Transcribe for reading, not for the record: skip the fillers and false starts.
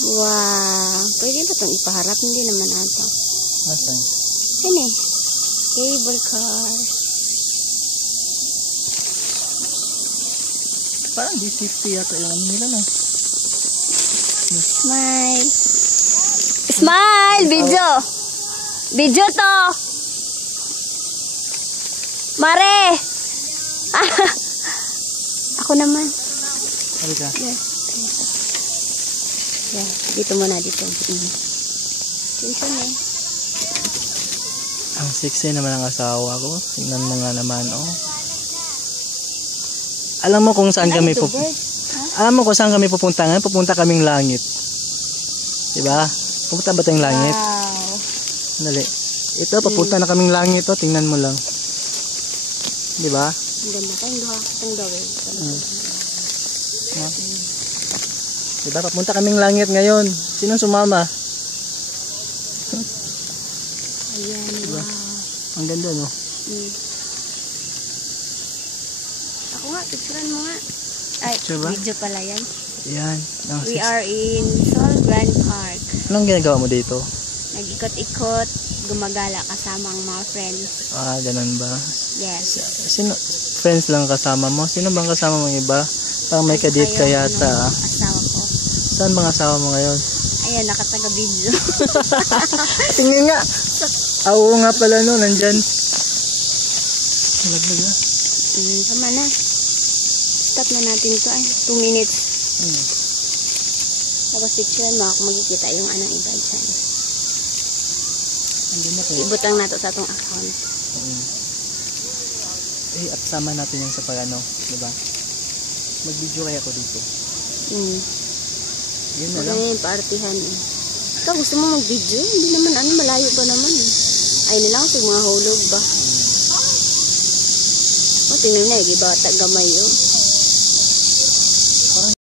Wow. Pwede ba itong ipaharap? Hindi naman ata. Asan? Yan eh. Cable car. Parang di safety yata yung ano nila na. Smile. Smile! Video! Video to! Mare! Ako naman. Halika. Yeah, dito muna, dito. Tinsan eh. Ang sexy naman ang asawa ko. Tingnan mo nga naman, oh. Alam mo kung saan kami pupunta? Alam mo kung saan kami pupunta ngayon? Pupunta kaming langit. Diba? Pupunta ba tayong langit? Wow. Dali. Ito, papunta na kaming langit, oh. Tingnan mo lang. Diba? Ang ganda pa yung gawin. Diba? Papunta kaming langit ngayon. Sinong sumama? Ayan, diba? wow. Ang ganda, no? Ako nga, picturean mo nga. Ay, Picture ba? video pala yan. Ayan. We are in Sol Grand Park. Anong ginagawa mo dito? Nag-ikot-ikot, gumagala kasama ang mga friends. Ah, ganun ba? Yes. Sino? Friends lang kasama mo? Sino bang kasama mo yata? Parang may kadate ka yata. Asawa ko. Saan bang asawa mo ngayon? Ayan, nakataga-video. Tingin nga. Oo nga pala no, nandyan. Malaglag na. Tama na. Stop na natin to. Ay, 2 minutes. Tapos picture mo ako magkikita yung anong iba dyan. Ibutang nato sa atong account. Eh, at sama natin yan sa pag-ano, diba? Mag-video kaya ako dito. Yun na lang. Okay, partihan eh. Ikaw gusto mo mag-video? Hindi naman, ano, malayo pa naman eh. Ay nilang sa mga hulog ba? O, tingnan na eh, di ba? Gamay yun.